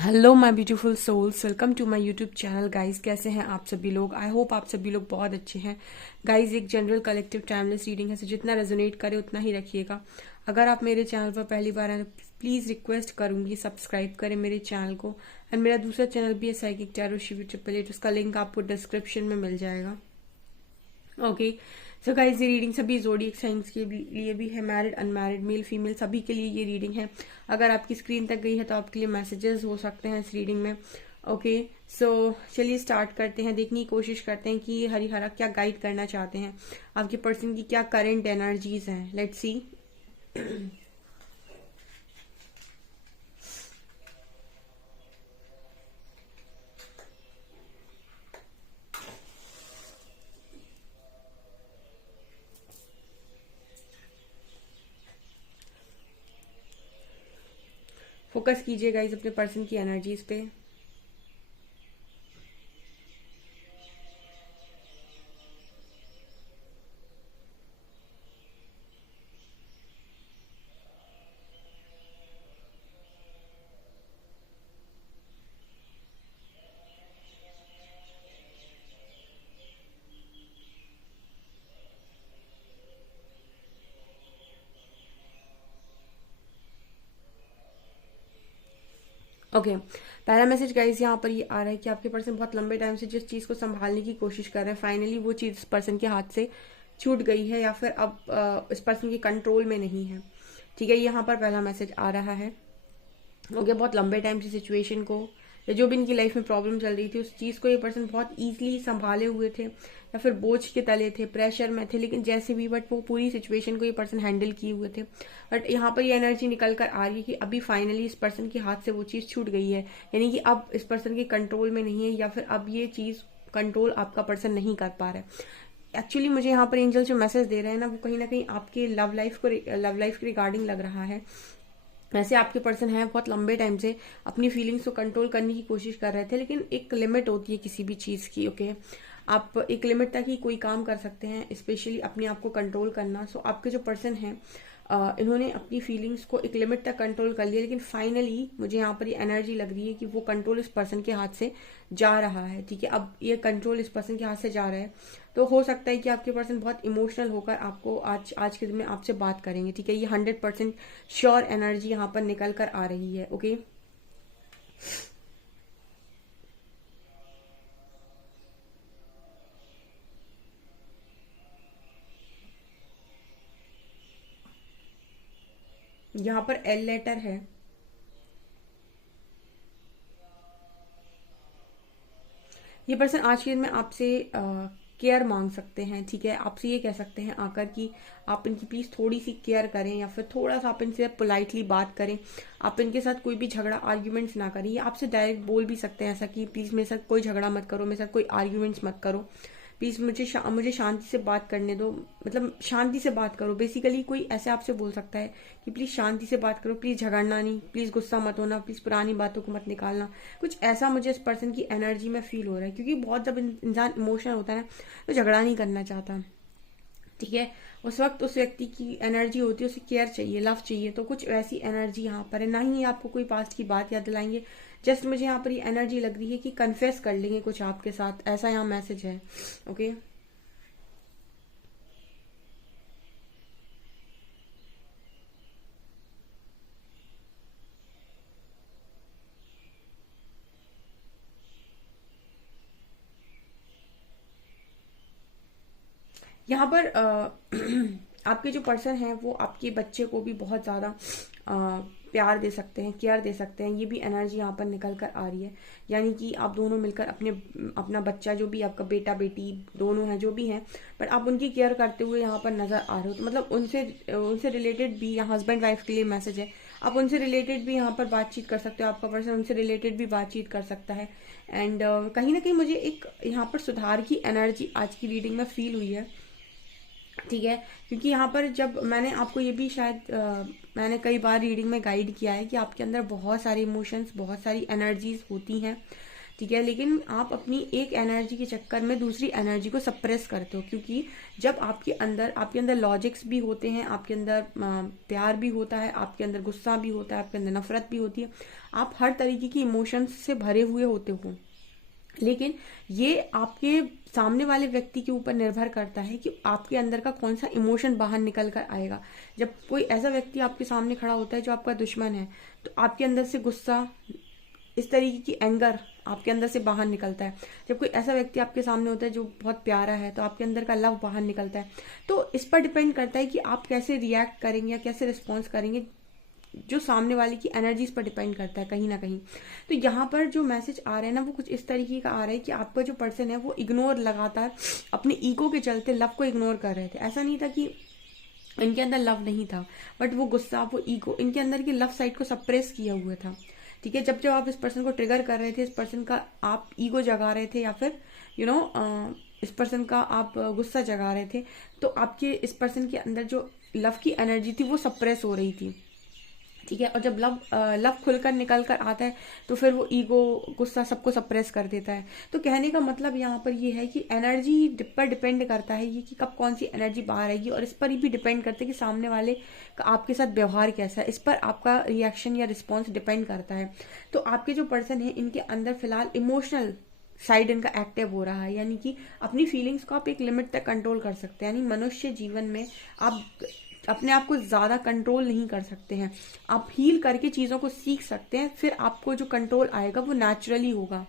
Hello my beautiful souls, welcome to my YouTube channel. Guys, कैसे हैं आप सभी लोग? आई होप आप सभी लोग बहुत अच्छे हैं। गाइस, एक जनरल कलेक्टिव टाइमलेस रीडिंग है, तो जितना रेजोनेट करे उतना ही रखिएगा। अगर आप मेरे चैनल पर पहली बार आए तो प्लीज़ रिक्वेस्ट करूंगी सब्सक्राइब करें मेरे चैनल को। एंड मेरा दूसरा चैनल भी है साइकिक टैरो शिवी 888, उसका लिंक आपको डिस्क्रिप्शन में मिल जाएगा। ओके, सो गाइज, ये रीडिंग सभी जोडियक साइंस के लिए भी है, मैरिड अनमैरिड मेल फीमेल सभी के लिए ये रीडिंग है। अगर आपकी स्क्रीन तक गई है तो आपके लिए मैसेजेस हो सकते हैं इस रीडिंग में। ओके, सो चलिए स्टार्ट करते हैं। देखने की कोशिश करते हैं कि ये हरिहरा क्या गाइड करना चाहते हैं, आपके पर्सन की क्या करेंट एनर्जीज हैं। Let's see. फोकस कीजिए गाइज अपने पर्सन की एनर्जीज पे। ओके, पहला मैसेज गाइस यहाँ पर ये आ रहा है कि आपके पर्सन बहुत लंबे टाइम से जिस चीज को संभालने की कोशिश कर रहे हैं, फाइनली वो चीज इस पर्सन के हाथ से छूट गई है या फिर अब इस पर्सन के कंट्रोल में नहीं है। ठीक है, यहाँ पर पहला मैसेज आ रहा है। ओके, बहुत लंबे टाइम से सिचुएशन को या जो भी इनकी लाइफ में प्रॉब्लम चल रही थी उस चीज को ये पर्सन बहुत इजीली संभाले हुए थे या फिर बोझ के तले थे, प्रेशर में थे, लेकिन जैसे भी बट वो पूरी सिचुएशन को ये पर्सन हैंडल किए हुए थे। बट यहाँ पर ये एनर्जी निकल कर आ रही है कि अभी फाइनली इस पर्सन के हाथ से वो चीज छूट गई है, यानी कि अब इस पर्सन के कंट्रोल में नहीं है या फिर अब ये चीज कंट्रोल आपका पर्सन नहीं कर पा रहा है। एक्चुअली मुझे यहाँ पर एंजल जो मैसेज दे रहे हैं ना वो कहीं आपके लव लाइफ के रिगार्डिंग लग रहा है। वैसे आपके पर्सन है बहुत लंबे टाइम से अपनी फीलिंग्स को कंट्रोल करने की कोशिश कर रहे थे, लेकिन एक लिमिट होती है किसी भी चीज की। ओके, आप एक लिमिट तक ही कोई काम कर सकते हैं, स्पेशली अपने आप को कंट्रोल करना। सो आपके जो पर्सन है इन्होंने अपनी फीलिंग्स को एक लिमिट तक कंट्रोल कर लिया, लेकिन फाइनली मुझे यहाँ पर ये एनर्जी लग रही है कि वो कंट्रोल इस पर्सन के हाथ से जा रहा है। ठीक है, अब ये कंट्रोल इस पर्सन के हाथ से जा रहा है, तो हो सकता है कि आपके पर्सन बहुत इमोशनल होकर आपको आज आज के दिन में आपसे बात करेंगे। ठीक है, ये 100% श्योर एनर्जी यहाँ पर निकल कर आ रही है। ओके, यहाँ पर एल लेटर है। ये पर्सन आज के दिन में आपसे केयर मांग सकते हैं। ठीक है, आपसे ये कह सकते हैं आकर कि आप इनकी प्लीज थोड़ी सी केयर करें या फिर थोड़ा सा आप इनसे पोलाइटली बात करें। आप इनके साथ कोई भी झगड़ा आर्ग्यूमेंट्स ना करें। ये आपसे डायरेक्ट बोल भी सकते हैं ऐसा कि प्लीज मेरे साथ कोई झगड़ा मत करो, मेरे साथ कोई आर्ग्यूमेंट्स मत करो, प्लीज मुझे शांति से बात करने दो, मतलब शांति से बात करो। बेसिकली कोई ऐसे आपसे बोल सकता है कि प्लीज शांति से बात करो, प्लीज झगड़ना नहीं, प्लीज गुस्सा मत होना, प्लीज पुरानी बातों को मत निकालना। कुछ ऐसा मुझे इस पर्सन की एनर्जी में फील हो रहा है, क्योंकि बहुत जब इंसान इमोशनल होता है ना तो झगड़ा नहीं करना चाहता। ठीक है, उस वक्त उस व्यक्ति की एनर्जी होती है, उसे केयर चाहिए, लव चाहिए। तो कुछ वैसी एनर्जी यहाँ पर है। ना ही आपको कोई पास्ट की बात याद दिलाएंगे, जस्ट मुझे यहाँ पर ये एनर्जी लग रही है कि कन्फेस कर लेंगे कुछ आपके साथ, ऐसा यहाँ मैसेज है। ओके, यहाँ पर आपके जो पर्सन है वो आपके बच्चे को भी बहुत ज्यादा प्यार दे सकते हैं, केयर दे सकते हैं। ये भी एनर्जी यहाँ पर निकल कर आ रही है, यानी कि आप दोनों मिलकर अपना बच्चा जो भी आपका बेटा बेटी दोनों है जो भी है, पर आप उनकी केयर करते हुए यहाँ पर नजर आ रहे हो। तो मतलब उनसे उनसे रिलेटेड भी यहाँ हस्बैंड वाइफ के लिए मैसेज है। आप उनसे रिलेटेड भी यहाँ पर बातचीत कर सकते हो, आपका पर्सन उनसे रिलेटेड भी बातचीत कर सकता है। एंड कहीं ना कहीं मुझे एक यहाँ पर सुधार की एनर्जी आज की रीडिंग में फील हुई है। ठीक है, क्योंकि यहाँ पर जब मैंने आपको ये भी शायद मैंने कई बार रीडिंग में गाइड किया है कि आपके अंदर बहुत सारे इमोशंस, बहुत सारी एनर्जीज होती हैं। ठीक है, लेकिन आप अपनी एक एनर्जी के चक्कर में दूसरी एनर्जी को सप्रेस करते हो, क्योंकि जब आपके अंदर लॉजिक्स भी होते हैं, आपके अंदर प्यार भी होता है, आपके अंदर गुस्सा भी होता है, आपके अंदर नफरत भी होती है, आप हर तरीके की इमोशंस से भरे हुए होते हो। लेकिन ये आपके सामने वाले व्यक्ति के ऊपर निर्भर करता है कि आपके अंदर का कौन सा इमोशन बाहर निकल कर आएगा। जब कोई ऐसा व्यक्ति आपके सामने खड़ा होता है जो आपका दुश्मन है, तो आपके अंदर से गुस्सा, इस तरीके की एंगर आपके अंदर से बाहर निकलता है। जब कोई ऐसा व्यक्ति आपके सामने होता है जो बहुत प्यारा है, तो आपके अंदर का लव बाहर निकलता है। तो इस पर डिपेंड करता है कि आप कैसे रिएक्ट करेंगे या कैसे रिस्पॉन्स करेंगे, जो सामने वाले की एनर्जीज पर डिपेंड करता है कहीं ना कहीं। तो यहाँ पर जो मैसेज आ रहा है ना, वो कुछ इस तरीके का आ रहा है कि आपका जो पर्सन है वो इग्नोर लगातार अपने ईगो के चलते लव को इग्नोर कर रहे थे। ऐसा नहीं था कि इनके अंदर लव नहीं था, बट वो गुस्सा, वो ईगो, इनके अंदर की लव साइड को सप्रेस किया हुआ था। ठीक है, जब जब आप इस पर्सन को ट्रिगर कर रहे थे, इस पर्सन का आप ईगो जगा रहे थे, या फिर इस पर्सन का आप गुस्सा जगा रहे थे, तो आपके इस पर्सन के अंदर जो लव की एनर्जी थी वो सप्रेस हो रही थी। ठीक है, और जब लव खुलकर निकल कर आता है, तो फिर वो ईगो, गुस्सा सबको सप्रेस कर देता है। तो कहने का मतलब यहाँ पर ये है कि एनर्जी पर डिपेंड करता है ये कि कब कौन सी एनर्जी बाहर आएगी, और इस पर भी डिपेंड करता है कि सामने वाले का आपके साथ व्यवहार कैसा है। इस पर आपका रिएक्शन या रिस्पॉन्स डिपेंड करता है। तो आपके जो पर्सन है, इनके अंदर फिलहाल इमोशनल साइड इनका एक्टिव हो रहा है, यानी कि अपनी फीलिंग्स को आप एक लिमिट तक कंट्रोल कर सकते हैं। यानी मनुष्य जीवन में आप अपने आप को ज्यादा कंट्रोल नहीं कर सकते हैं, आप हील करके चीजों को सीख सकते हैं, फिर आपको जो कंट्रोल आएगा वो नेचुरली होगा।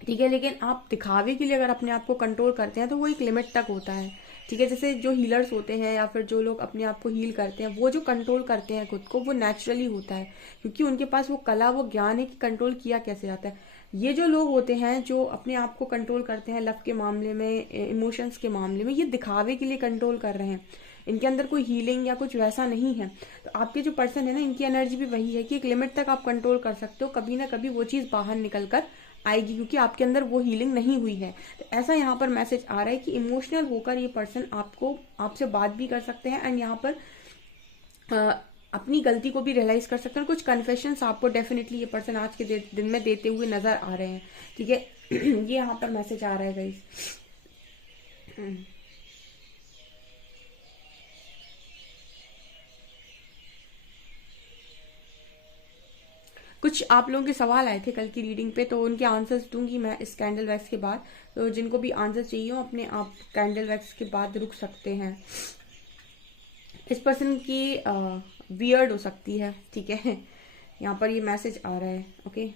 ठीक है, लेकिन आप दिखावे के लिए अगर अपने आप को कंट्रोल करते हैं तो वो एक लिमिट तक होता है। ठीक है, जैसे जो हीलर्स होते हैं या फिर जो लोग अपने आप को हील करते हैं, वो जो कंट्रोल करते हैं खुद को, वो नेचुरली होता है, क्योंकि उनके पास वो कला, वो ज्ञान है कि कंट्रोल किया कैसे जाता है। ये जो लोग होते हैं जो अपने आप को कंट्रोल करते हैं लव के मामले में, इमोशंस के मामले में, ये दिखावे के लिए कंट्रोल कर रहे हैं, इनके अंदर कोई हीलिंग या कुछ वैसा नहीं है। तो आपके जो पर्सन है ना, इनकी एनर्जी भी वही है कि एक लिमिट तक आप कंट्रोल कर सकते हो, कभी ना कभी वो चीज बाहर निकल कर आएगी, क्योंकि आपके अंदर वो हीलिंग नहीं हुई है। तो ऐसा यहाँ पर मैसेज आ रहा है कि इमोशनल होकर ये पर्सन आपसे बात भी कर सकते हैं, एंड यहाँ पर अपनी गलती को भी रियलाइज कर सकते हैं। कुछ कन्फेशंस आपको डेफिनेटली ये पर्सन आज के दिन में देते हुए नजर आ रहे हैं। ठीक है, ये यहाँ पर मैसेज आ रहा है गाइस। कुछ आप लोगों के सवाल आए थे कल की रीडिंग पे, तो उनके आंसर्स दूंगी मैं इस कैंडल वैक्स के बाद। तो जिनको भी आंसर चाहिए हो, अपने आप कैंडल वैक्स के बाद रुक सकते हैं। इस पर्सन की वियर्ड हो सकती है। ठीक है, यहाँ पर ये मैसेज आ रहा है। ओके,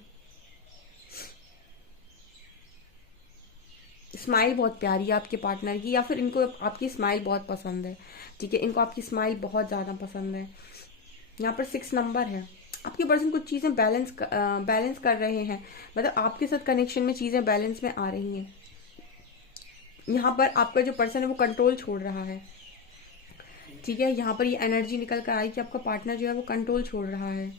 स्माइल बहुत प्यारी है आपके पार्टनर की, या फिर इनको आपकी स्माइल बहुत पसंद है। ठीक है, इनको आपकी स्माइल बहुत ज्यादा पसंद है। यहाँ पर 6 नंबर है। आपके पर्सन कुछ चीजें बैलेंस कर रहे हैं, मतलब आपके साथ कनेक्शन में चीजें बैलेंस में आ रही हैं। यहाँ पर आपका जो पर्सन है वो कंट्रोल छोड़ रहा है। ठीक है, यहाँ पर ये एनर्जी निकल कर आई कि आपका पार्टनर जो है वो कंट्रोल छोड़ रहा है।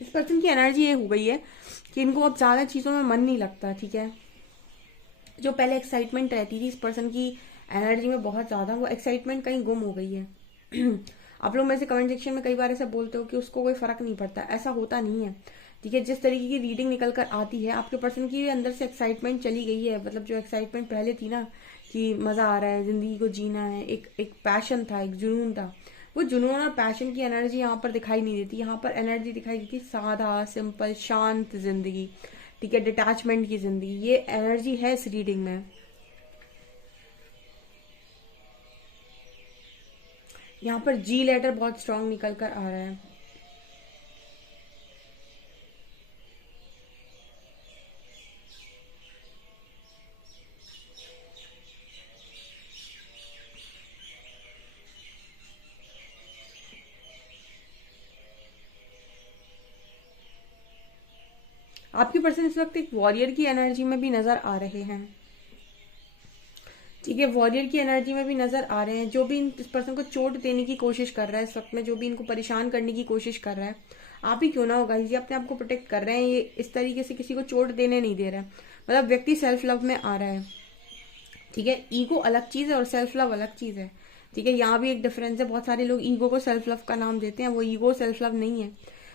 इस पर्सन की एनर्जी ये हो गई है कि इनको अब ज्यादा चीजों में मन नहीं लगता। ठीक है, जो पहले एक्साइटमेंट रहती थी इस पर्सन की एनर्जी में बहुत ज्यादा, वो एक्साइटमेंट कहीं गुम हो गई है। आप लोग मेरे से कमेंट सेक्शन में कई बार ऐसा बोलते हो कि उसको कोई फर्क नहीं पड़ता, ऐसा होता नहीं है। ठीक है, जिस तरीके की रीडिंग निकल कर आती है, आपके पर्सन की अंदर से एक्साइटमेंट चली गई है। मतलब जो एक्साइटमेंट पहले थी ना, कि मजा आ रहा है, जिंदगी को जीना है, एक पैशन था, एक जुनून था, वो जुनून और पैशन की एनर्जी यहाँ पर दिखाई नहीं देती। यहाँ पर एनर्जी दिखाई देती सादा, सिंपल, शांत जिंदगी। ठीक है, डिटैचमेंट की जिंदगी, ये एनर्जी है इस रीडिंग में। यहाँ पर जी लेटर बहुत स्ट्रांग निकल कर आ रहा है। आपके पर्सन इस वक्त एक वॉरियर की एनर्जी में भी नजर आ रहे हैं। ठीक है, वॉरियर की एनर्जी में भी नजर आ रहे हैं। जो भी इस पर्सन को चोट देने की कोशिश कर रहा है इस वक्त में, जो भी इनको परेशान करने की कोशिश कर रहा है, आप ही क्यों ना होगा, ये अपने आप को प्रोटेक्ट कर रहे हैं, ये इस तरीके से किसी को चोट देने नहीं दे रहा है। मतलब व्यक्ति सेल्फ लव में आ रहा है। ठीक है, ईगो अलग चीज है और सेल्फ लव अलग चीज है। ठीक है, यहाँ भी एक डिफरेंस है। बहुत सारे लोग ईगो को सेल्फ लव का नाम देते हैं, वो ईगो सेल्फ लव नहीं है।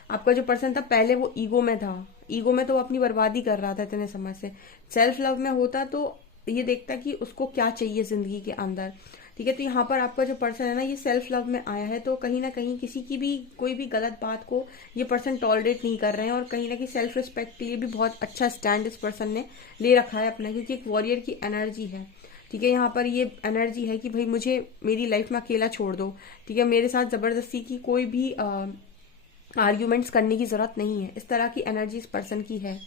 आपका जो पर्सन था पहले वो ईगो में था, ईगो में तो वो अपनी बर्बादी कर रहा था इतने समय से। सेल्फ लव में होता तो ये देखता कि उसको क्या चाहिए जिंदगी के अंदर। ठीक है, तो यहाँ पर आपका जो पर्सन है ना, ये सेल्फ लव में आया है, तो कहीं ना कहीं किसी की भी कोई भी गलत बात को ये पर्सन टॉलरेट नहीं कर रहे हैं, और कहीं ना कहीं सेल्फ रिस्पेक्ट के लिए भी बहुत अच्छा स्टैंड इस पर्सन ने ले रखा है अपना, क्योंकि एक वॉरियर की एनर्जी है। ठीक है, यहाँ पर ये एनर्जी है कि भाई मुझे मेरी लाइफ में अकेला छोड़ दो। ठीक है, मेरे साथ जबरदस्ती की कोई भी आर्ग्यूमेंट्स करने की जरूरत नहीं है। इस तरह की एनर्जी इस पर्सन की है।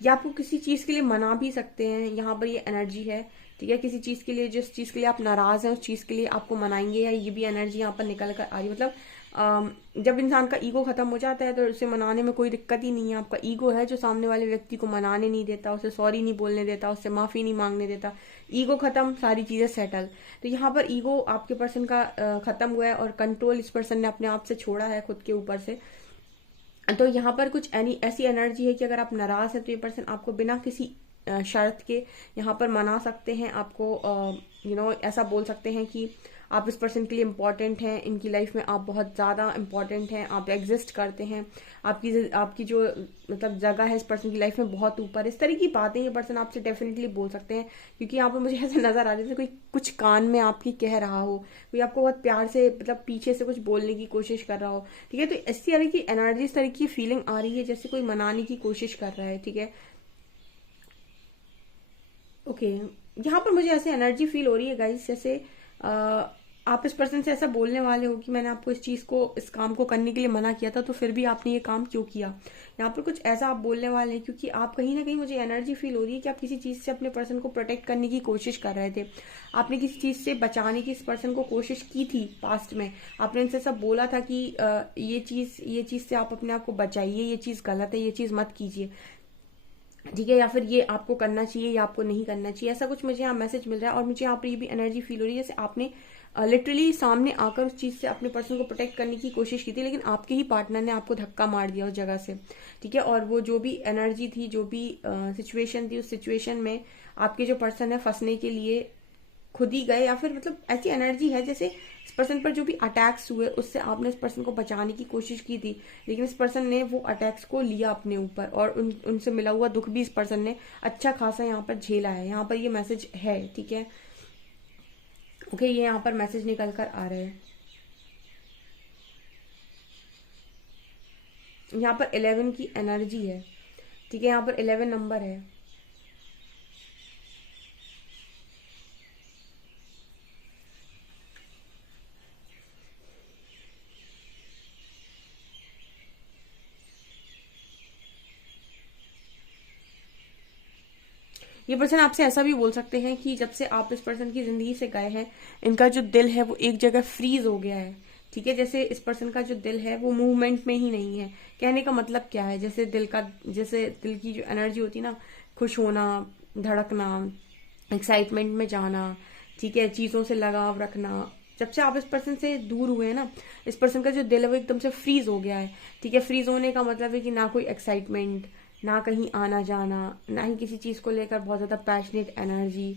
या आपको किसी चीज के लिए मना भी सकते हैं, यहाँ पर ये एनर्जी है। ठीक है, किसी चीज के लिए, जिस चीज के लिए आप नाराज हैं उस चीज के लिए आपको मनाएंगे, या ये भी एनर्जी यहाँ पर निकल कर आ रही है। मतलब जब इंसान का ईगो खत्म हो जाता है तो उसे मनाने में कोई दिक्कत ही नहीं है। आपका ईगो है जो सामने वाले व्यक्ति को मनाने नहीं देता, उसे सॉरी नहीं बोलने देता, उससे माफी नहीं मांगने देता। ईगो खत्म, सारी चीजें सेटल। तो यहाँ पर ईगो आपके पर्सन का खत्म हुआ है, और कंट्रोल इस पर्सन ने अपने आप से छोड़ा है खुद के ऊपर से। तो यहाँ पर कुछ ऐसी एनर्जी है कि अगर आप नाराज हैं तो ये पर्सन आपको बिना किसी शर्त के यहाँ पर मना सकते हैं। आपको ऐसा बोल सकते हैं कि आप इस पर्सन के लिए इम्पोर्टेंट हैं, इनकी लाइफ में आप बहुत ज़्यादा इम्पोर्टेंट हैं, आप एग्जिस्ट करते हैं, आपकी आपकी जो मतलब जगह है इस पर्सन की लाइफ में बहुत ऊपर। इस तरह की बातें ये पर्सन आपसे डेफिनेटली बोल सकते हैं, क्योंकि यहाँ पर मुझे ऐसे नजर आ रहा है जैसे कोई कुछ कान में आपकी कह रहा हो, कोई आपको बहुत प्यार से मतलब पीछे से कुछ बोलने की कोशिश कर रहा हो। ठीक है, तो इस तरह की एनर्जी, इस तरह की फीलिंग आ रही है जैसे कोई मनाने की कोशिश कर रहा है। ठीक है, ओके, यहाँ पर मुझे ऐसे एनर्जी फील हो रही है गाइस, जैसे आप इस पर्सन से ऐसा बोलने वाले हो कि मैंने आपको इस चीज को, इस काम को करने के लिए मना किया था, तो फिर भी आपने ये काम क्यों किया। यहाँ पर कुछ ऐसा आप बोलने वाले हैं, क्योंकि आप कहीं ना कहीं, मुझे एनर्जी फील हो रही है कि आप किसी चीज से अपने पर्सन को प्रोटेक्ट करने की कोशिश कर रहे थे। आपने किसी चीज से बचाने की इस पर्सन को कोशिश की थी पास्ट में। आपने इनसे सब बोला था कि ये चीज से आप अपने आप को बचाइए, ये चीज गलत है, ये चीज मत कीजिए। ठीक है, या फिर ये आपको करना चाहिए या आपको नहीं करना चाहिए, ऐसा कुछ मुझे यहाँ मैसेज मिल रहा है। और मुझे यहाँ पर ये भी एनर्जी फील हो रही है जैसे आपने लिटरली सामने आकर उस चीज से अपने पर्सन को प्रोटेक्ट करने की कोशिश की थी, लेकिन आपके ही पार्टनर ने आपको धक्का मार दिया उस जगह से। ठीक है, और वो जो भी एनर्जी थी, जो भी सिचुएशन थी, उस सिचुएशन में आपके जो पर्सन है फंसने के लिए खुद ही गए, या फिर मतलब ऐसी एनर्जी है जैसे इस पर्सन पर जो भी अटैक्स हुए उससे आपने इस पर्सन को बचाने की कोशिश की थी, लेकिन इस पर्सन ने वो अटैक्स को लिया अपने ऊपर, और उनसे मिला हुआ दुख भी इस पर्सन ने अच्छा खासा यहाँ पर झेला है। यहाँ पर ये मैसेज है। ठीक है, ओके, ये यहाँ पर मैसेज निकल कर आ रहे हैं। यहाँ पर 11 की एनर्जी है। ठीक है, यहाँ पर 11 नंबर है। ये पर्सन आपसे ऐसा भी बोल सकते हैं कि जब से आप इस पर्सन की जिंदगी से गए हैं, इनका जो दिल है वो एक जगह फ्रीज हो गया है। ठीक है, जैसे इस पर्सन का जो दिल है वो मूवमेंट में ही नहीं है। कहने का मतलब क्या है, जैसे दिल की जो एनर्जी होती है ना, खुश होना, धड़कना, एक्साइटमेंट में जाना, ठीक है, चीजों से लगाव रखना, जब से आप इस पर्सन से दूर हुए हैं ना, इस पर्सन का जो दिल है वो एकदम से फ्रीज हो गया है। ठीक है, फ्रीज होने का मतलब है कि ना कोई एक्साइटमेंट, ना कहीं आना जाना, ना ही किसी चीज को लेकर बहुत ज्यादा पैशनेट एनर्जी।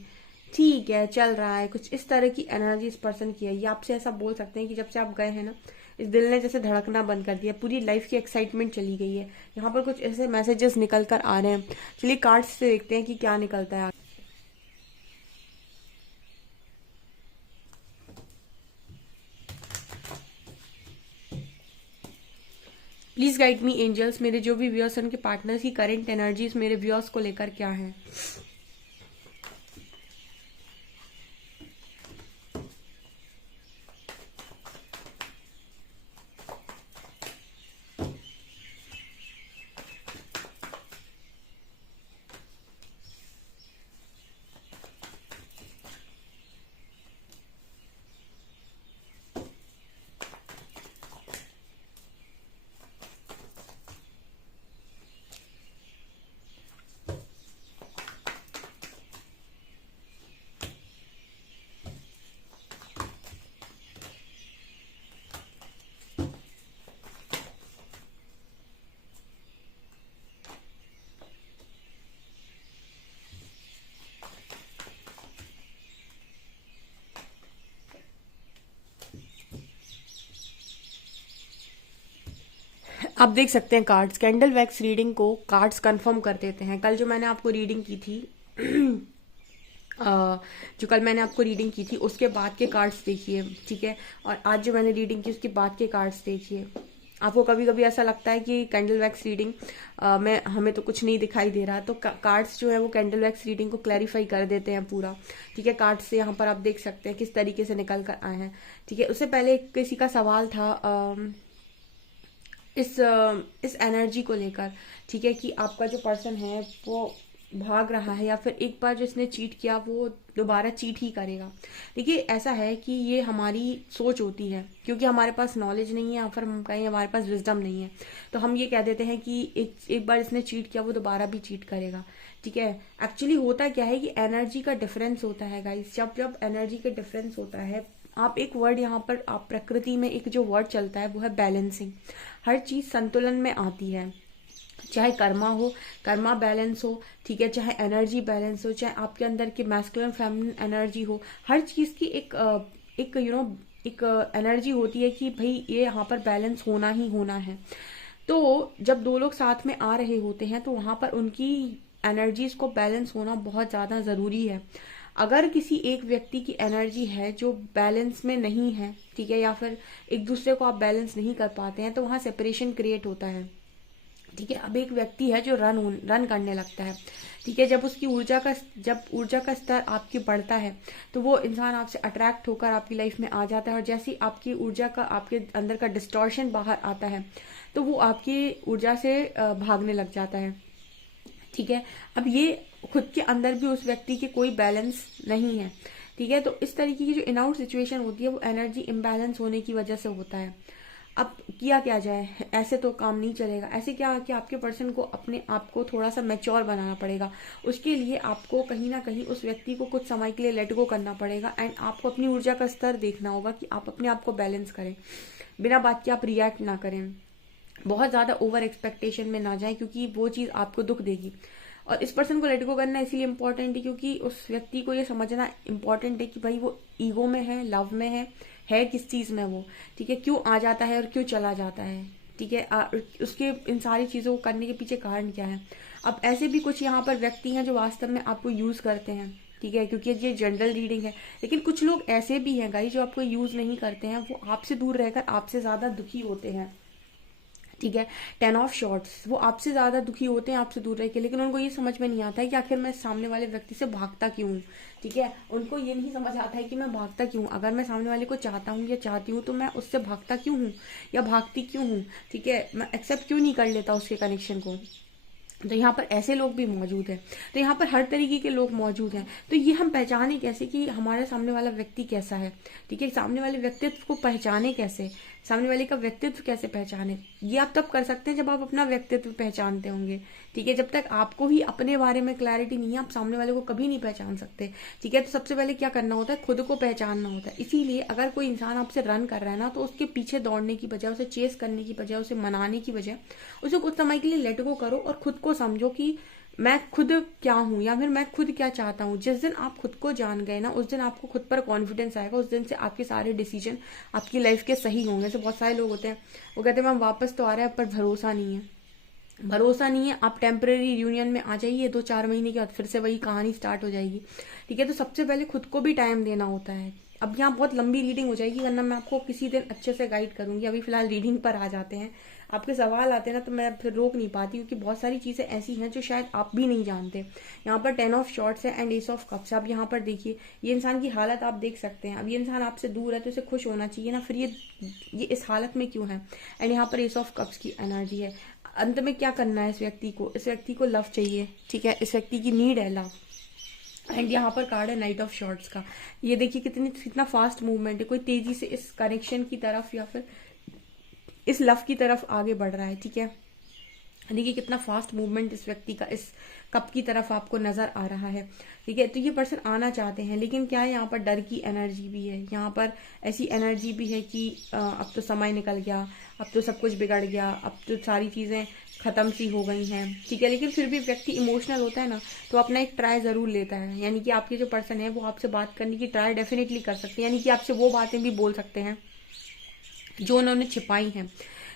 ठीक है, चल रहा है, कुछ इस तरह की एनर्जी इस पर्सन की है। ये आपसे ऐसा बोल सकते हैं कि जब से आप गए हैं ना, इस दिल ने जैसे धड़कना बंद कर दिया, पूरी लाइफ की एक्साइटमेंट चली गई है। यहाँ पर कुछ ऐसे मैसेजेस निकल कर आ रहे हैं। चलिए कार्ड्स से देखते हैं कि क्या निकलता है। प्लीज गाइड मी एंजल्स, मेरे जो भी व्यूअर्स हैं उनके पार्टनर्स की करंट एनर्जीज मेरे व्यूअर्स को लेकर क्या है। आप देख सकते हैं कार्ड्स, कैंडल वैक्स रीडिंग को कार्ड्स कंफर्म कर देते हैं। कल जो मैंने आपको रीडिंग की थी जो कल मैंने आपको रीडिंग की थी उसके बाद के कार्ड्स देखिए, ठीक है, और आज जो मैंने रीडिंग की उसके बाद के कार्ड्स देखिए। आपको कभी कभी ऐसा लगता है कि कैंडल वैक्स रीडिंग में हमें तो कुछ नहीं दिखाई दे रहा, तो कार्ड्स जो है वो कैंडल वैक्स रीडिंग को क्लैरिफाई कर देते हैं पूरा, ठीक है। कार्ड्स से यहाँ पर आप देख सकते हैं किस तरीके से निकल कर आए हैं, ठीक है। उससे पहले किसी का सवाल था इस एनर्जी को लेकर, ठीक है, कि आपका जो पर्सन है वो भाग रहा है या फिर एक बार जिसने चीट किया वो दोबारा चीट ही करेगा। देखिए ऐसा है कि ये हमारी सोच होती है, क्योंकि हमारे पास नॉलेज नहीं है या फिर हम कहें हमारे पास विजडम नहीं है, तो हम ये कह देते हैं कि एक बार इसने चीट किया वो दोबारा भी चीट करेगा, ठीक है। एक्चुअली होता क्या है कि एनर्जी का डिफरेंस होता है गाइस। जब जब एनर्जी का डिफरेंस होता है, आप एक वर्ड यहाँ पर, आप प्रकृति में एक जो वर्ड चलता है वो है बैलेंसिंग। हर चीज संतुलन में आती है, चाहे कर्मा हो, कर्मा बैलेंस हो, ठीक है, चाहे एनर्जी बैलेंस हो, चाहे आपके अंदर की मैस्कुलिन फेमिनिन एनर्जी हो, हर चीज की एक एक एनर्जी होती है कि भाई ये यहाँ पर बैलेंस होना ही होना है। तो जब दो लोग साथ में आ रहे होते हैं तो वहां पर उनकी एनर्जीज को बैलेंस होना बहुत ज्यादा जरूरी है। अगर किसी एक व्यक्ति की एनर्जी है जो बैलेंस में नहीं है, ठीक है, या फिर एक दूसरे को आप बैलेंस नहीं कर पाते हैं, तो वहां सेपरेशन क्रिएट होता है, ठीक है। अब एक व्यक्ति है जो रन करने लगता है, ठीक है, जब ऊर्जा का स्तर आपकी बढ़ता है तो वो इंसान आपसे अट्रैक्ट होकर आपकी लाइफ में आ जाता है, और जैसे ही आपकी ऊर्जा का, आपके अंदर का डिस्टॉर्शन बाहर आता है तो वो आपकी ऊर्जा से भागने लग जाता है, ठीक है। अब ये खुद के अंदर भी उस व्यक्ति के कोई बैलेंस नहीं है, ठीक है। तो इस तरीके की जो इन आउट सिचुएशन होती है वो एनर्जी इम्बैलेंस होने की वजह से होता है। अब किया क्या जाए, ऐसे तो काम नहीं चलेगा। ऐसे क्या कि आपके पर्सन को अपने आप को थोड़ा सा मैच्योर बनाना पड़ेगा। उसके लिए आपको कहीं ना कहीं उस व्यक्ति को कुछ समय के लिए लेट गो करना पड़ेगा, एंड आपको अपनी ऊर्जा का स्तर देखना होगा कि आप अपने आप को बैलेंस करें, बिना बात के आप रिएक्ट ना करें, बहुत ज्यादा ओवर एक्सपेक्टेशन में ना जाए, क्योंकि वो चीज आपको दुख देगी। और इस पर्सन को लेट गो करना इसीलिए इम्पोर्टेंट है क्योंकि उस व्यक्ति को ये समझना इम्पोर्टेंट है कि भाई वो ईगो में है, लव में है किस चीज में वो, ठीक है, क्यों आ जाता है और क्यों चला जाता है, ठीक है, उसके इन सारी चीजों को करने के पीछे कारण क्या है। अब ऐसे भी कुछ यहाँ पर व्यक्ति हैं जो वास्तव में आपको यूज करते हैं, ठीक है, क्योंकि ये जनरल रीडिंग है, लेकिन कुछ लोग ऐसे भी हैं गाइस जो आपको यूज नहीं करते हैं, वो आपसे दूर रहकर आपसे ज्यादा दुखी होते हैं, ठीक है। 10 ऑफ शॉर्ट्स, वो आपसे ज्यादा दुखी होते हैं आपसे दूर रह के, लेकिन उनको ये समझ में नहीं आता है कि आखिर मैं सामने वाले व्यक्ति से भागता क्यों हूँ, ठीक है। उनको ये नहीं समझ आता है कि मैं भागता क्यों, अगर मैं सामने वाले को चाहता हूँ या चाहती हूँ तो मैं उससे भागता क्यों हूँ या भागती क्यों हूँ, ठीक है, मैं एक्सेप्ट क्यों नहीं कर लेता उसके कनेक्शन को। तो यहाँ पर ऐसे लोग भी मौजूद हैं, तो यहाँ पर हर तरीके के लोग मौजूद हैं। तो ये हम पहचाने कैसे कि हमारे सामने वाला व्यक्ति कैसा है, ठीक है, सामने वाले व्यक्तित्व को पहचाने कैसे, सामने वाले का व्यक्तित्व कैसे पहचाने, ये आप तब कर सकते हैं जब आप अपना व्यक्तित्व पहचानते होंगे, ठीक है। जब तक आपको ही अपने बारे में क्लैरिटी नहीं है, आप सामने वाले को कभी नहीं पहचान सकते, ठीक है। तो सबसे पहले क्या करना होता है, खुद को पहचानना होता है। इसीलिए अगर कोई इंसान आपसे रन कर रहा है ना, तो उसके पीछे दौड़ने की बजाय, उसे चेस करने की बजाय, उसे मनाने की बजाय, उसे कुछ समय के लिए लेट गो करो और खुद को समझो कि मैं खुद क्या हूं या फिर मैं खुद क्या चाहता हूं। जिस दिन आप खुद को जान गए ना, उस दिन आपको खुद पर कॉन्फिडेंस आएगा, उस दिन से आपके सारे डिसीजन आपकी लाइफ के सही होंगे। जैसे बहुत सारे लोग होते हैं वो कहते हैं मैम वापस तो आ रहा है पर भरोसा नहीं है, भरोसा नहीं है। आप टेम्परेरी यूनियन में आ जाइए, 2-4 महीने के बाद फिर से वही कहानी स्टार्ट हो जाएगी, ठीक है। तो सबसे पहले खुद को भी टाइम देना होता है। अब यहाँ बहुत लंबी रीडिंग हो जाएगी, वरना मैं आपको किसी दिन अच्छे से गाइड करूंगी। अभी फिलहाल रीडिंग पर आ जाते हैं। आपके सवाल आते हैं ना तो मैं फिर रोक नहीं पाती, क्योंकि बहुत सारी चीजें ऐसी हैं जो शायद आप भी नहीं जानते। यहाँ पर 10 ऑफ शॉर्ट्स है एंड एस ऑफ कप्स। आप यहाँ पर देखिए, ये इंसान की हालत आप देख सकते हैं। अब ये इंसान आपसे दूर है तो इसे खुश होना चाहिए ना, फिर ये इस हालत में क्यों है। एंड यहाँ पर एस ऑफ कप्स की एनर्जी है। अंत में क्या करना है, इस व्यक्ति को लव चाहिए, ठीक है, इस व्यक्ति की नीड है लव। एंड यहाँ पर कार्ड है नाइट ऑफ शॉर्ट्स का। ये देखिए कितना फास्ट मूवमेंट है, कोई तेजी से इस कनेक्शन की तरफ या फिर इस लव की तरफ आगे बढ़ रहा है, ठीक है। देखिए कितना फास्ट मूवमेंट इस व्यक्ति का इस कप की तरफ आपको नजर आ रहा है, ठीक है। तो ये पर्सन आना चाहते हैं, लेकिन क्या है, यहाँ पर डर की एनर्जी भी है। यहाँ पर ऐसी एनर्जी भी है कि अब तो समय निकल गया, अब तो सब कुछ बिगड़ गया, अब तो सारी चीजें खत्म सी हो गई हैं, ठीक है। लेकिन फिर भी व्यक्ति इमोशनल होता है ना, तो अपना एक ट्राई जरूर लेता है। यानी कि आपके जो पर्सन है वो आपसे बात करने की ट्राई डेफिनेटली कर सकते हैं, यानी कि आपसे वो बातें भी बोल सकते हैं जो उन्होंने छिपाई हैं,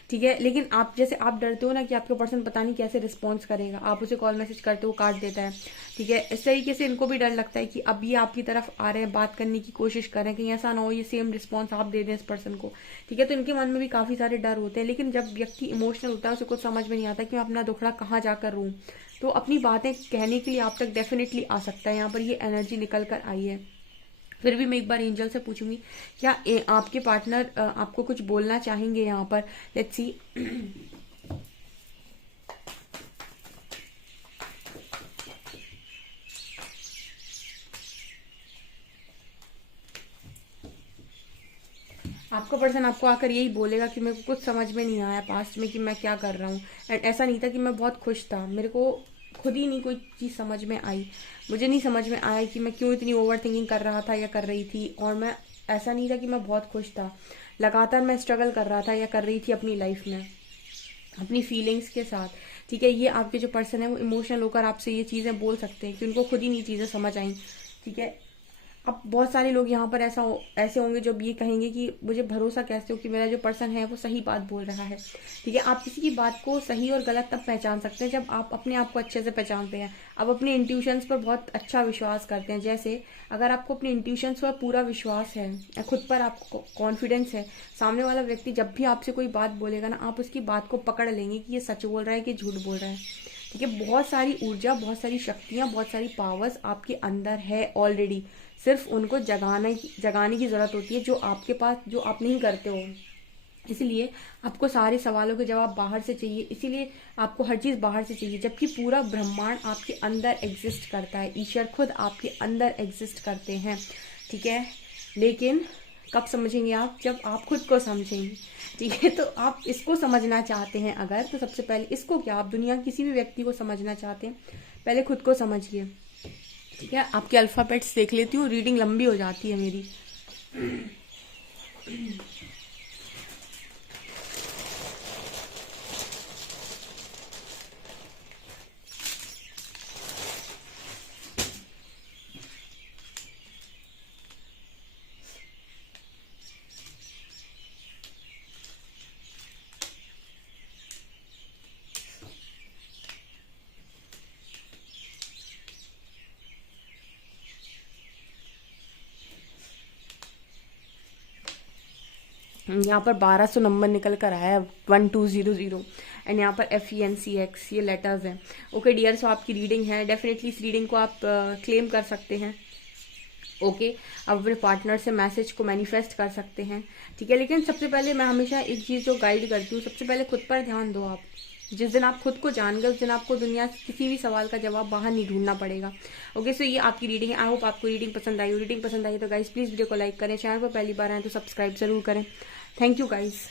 ठीक है। लेकिन आप जैसे आप डरते हो ना कि आपका पर्सन पता नहीं कैसे रिस्पॉन्स करेगा, आप उसे कॉल मैसेज करते हो काट देता है, ठीक है। इस तरीके से इनको भी डर लगता है कि अब ये आपकी तरफ आ रहे हैं, बात करने की कोशिश कर रहे हैं, कहीं ऐसा ना हो ये सेम रिस्पॉन्स आप दे दें इस पर्सन को, ठीक है। तो इनके मन में भी काफी सारे डर होते हैं। लेकिन जब व्यक्ति इमोशनल होता है उसे कुछ समझ में नहीं आता कि मैं अपना दुखड़ा कहाँ जाकर रूं, तो अपनी बातें कहने के लिए आप तक डेफिनेटली आ सकता है। यहाँ पर ये एनर्जी निकल कर आई है। फिर भी मैं एक बार एंजल से पूछूंगी क्या आपके पार्टनर आपको कुछ बोलना चाहेंगे यहाँ पर। Let's see. आपका पर्सन आपको आकर यही बोलेगा कि मेरे को कुछ समझ में नहीं आया पास्ट में कि मैं क्या कर रहा हूँ, एंड ऐसा नहीं था कि मैं बहुत खुश था, मेरे को खुद ही नहीं कोई चीज समझ में आई, मुझे नहीं समझ में आया कि मैं क्यों इतनी ओवर थिंकिंग कर रहा था या कर रही थी। और मैं ऐसा नहीं था कि मैं बहुत खुश था, लगातार मैं स्ट्रगल कर रहा था या कर रही थी अपनी लाइफ में अपनी फीलिंग्स के साथ, ठीक है। ये आपके जो पर्सन है वो इमोशनल होकर आपसे ये चीजें बोल सकते हैं कि उनको खुद ही नहीं चीजें समझ आई, ठीक है। अब बहुत सारे लोग यहाँ पर ऐसे होंगे जो ये कहेंगे कि मुझे भरोसा कैसे हो कि मेरा जो पर्सन है वो सही बात बोल रहा है, ठीक है। आप किसी की बात को सही और गलत तब पहचान सकते हैं जब आप अपने आप को अच्छे से पहचानते हैं, आप अपने इंट्यूशंस पर बहुत अच्छा विश्वास करते हैं। जैसे अगर आपको अपने इंट्यूशंस पर पूरा विश्वास है, खुद पर आपको कॉन्फिडेंस है, सामने वाला व्यक्ति जब भी आपसे कोई बात बोलेगा ना, आप उसकी बात को पकड़ लेंगे कि ये सच बोल रहा है कि झूठ बोल रहा है, ठीक है। बहुत सारी ऊर्जा, बहुत सारी शक्तियां, बहुत सारी पावर्स आपके अंदर है ऑलरेडी, सिर्फ उनको जगाने की जरूरत होती है, जो आपके पास, जो आप नहीं करते हो। इसलिए आपको सारे सवालों के जवाब बाहर से चाहिए, इसीलिए आपको हर चीज बाहर से चाहिए, जबकि पूरा ब्रह्मांड आपके अंदर एग्जिस्ट करता है, ईश्वर खुद आपके अंदर एग्जिस्ट करते हैं, ठीक है। लेकिन कब समझेंगे आप? जब आप खुद को समझेंगे, ठीक है। तो आप इसको समझना चाहते हैं अगर, तो सबसे पहले इसको क्या, आप दुनिया किसी भी व्यक्ति को समझना चाहते हैं, पहले खुद को समझिए, ठीक है। आपके अल्फाबेट्स देख लेती हूँ, रीडिंग लंबी हो जाती है मेरी। यहाँ पर 1200 नंबर निकल कर आया है, 1200, एंड यहाँ पर FENCX ये लेटर्स हैं। ओके डियर, सो आपकी रीडिंग है, डेफिनेटली इस रीडिंग को आप क्लेम कर सकते हैं, ओके। आप अपने पार्टनर से मैसेज को मैनिफेस्ट कर सकते हैं, ठीक है। लेकिन सबसे पहले मैं हमेशा एक चीज जो गाइड करती हूँ, सबसे पहले खुद पर ध्यान दो आप। जिस दिन आप खुद को जान गए उस दिन आपको दुनिया से किसी भी सवाल का जवाब बाहर नहीं ढूंढना पड़ेगा, ओके। सो ये आपकी रीडिंग है। आई होप आपको रीडिंग पसंद आई हो। रीडिंग पसंद आई तो गाइस प्लीज वीडियो को लाइक करें, चैनल पर पहली बार आए तो सब्सक्राइब जरूर करें। Thank you guys.